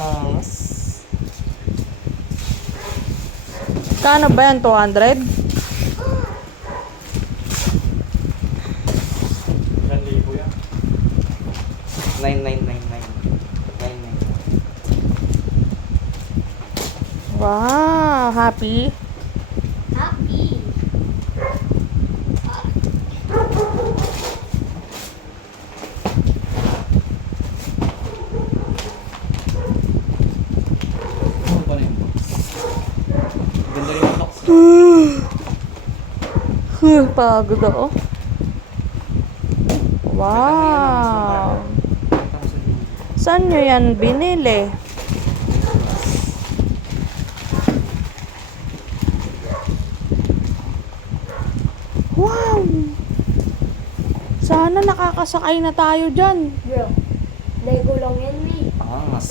Angas. Kano ba yan? 200? 1,000 yan. 999. 999. Wow, happy? Happy. Ano pa na yung box? Ganda rin yung box. Pagod ako. Wow. Saan nyo yan binili? Wow! Sana nakakasakay na tayo dyan. Bro, Lego lang yan, May. Angas.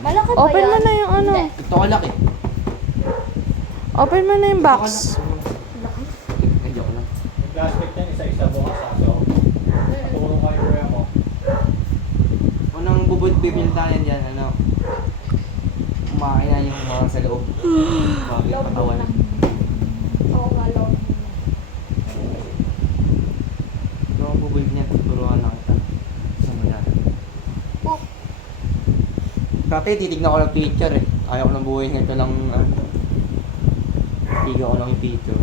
Malaki ba Open yan? mo na yung ano. Hindi. Ito kalaki. Open mo na yung box. Laki. Ay, joke lang. Yung plastic yan, isa-isa bukas aso. Tulong kayo kuya mo. Unang bibintahan dyan, ano? Kumakain na yung mga sa loob. Bagay Loob katawan. na. Oo nga, loob. Yung bubulb niya, tuturuan na kita. Sa mula. Oh, Dati titignan ko ng picture eh. Ayaw ko ng buhay nito ng tiga ko lang yung picture.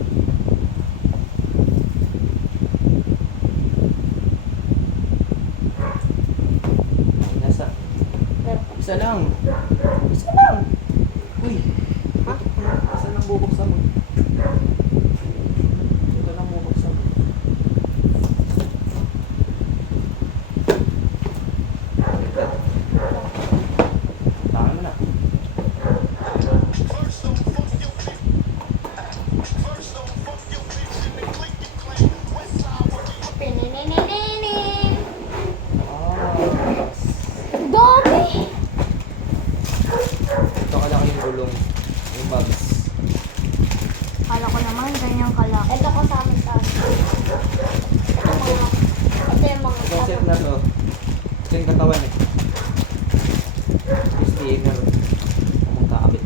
Ay, nasa. Isa lang. Isa lang. Uy. Ha? Isa lang bubuksan mo. Ito lang bubuksan mo. Tangan mo na. pinininin. Ah. Dami! Ito kalaki yung gulong. Yung bags. Kala ko naman ganyan kalaki. Ito kasama sa akin. Ito yung mga Itong set na to. Ito yung katawan eh. STA na rin. Kung kakabit.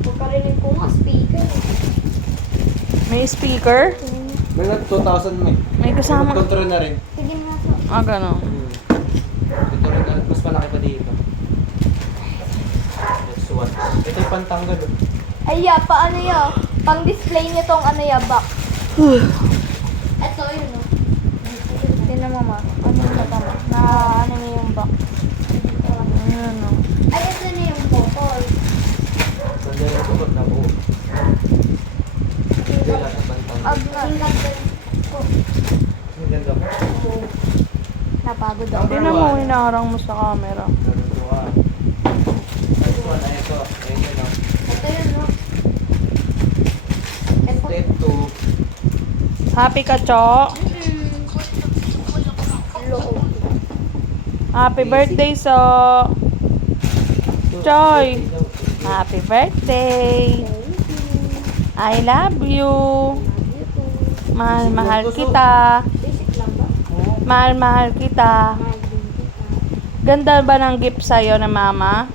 Pagkarinig ko nga speaker. May speaker? May 2,000 mo eh. May kasama. Control na rin. Sige nga sa... Ah, gano'n. Ito rin na, mas malaki pa dito. Next one. Ito yung pantanggal oh. Ay, paano yun? Pang-display niyo tong ano ya, box. Ito yun, no? Tingnan mo ma. Ano yung mata mo? Na ano niya yung box? Ayan o. Ay, ito na yung bottle. Sandali ito pag nabuo. Ito yung lahat ng pantanggal. Ang ganda ko. Ang ganda mo. Napagod ako. Tingnan mo, hinaharang mo sa camera. Natutuwa. Next one ay ito. Ayun yun oh. Ito yun, no? Ito. Step 2. Happy ka, Cho? Loob. Happy birthday, So! Joy! Happy birthday! I love you! Mahal kita! Basic lang ba? Mahal kita! Mahal din kita. Ganda ba ng gift sa'yo na mama?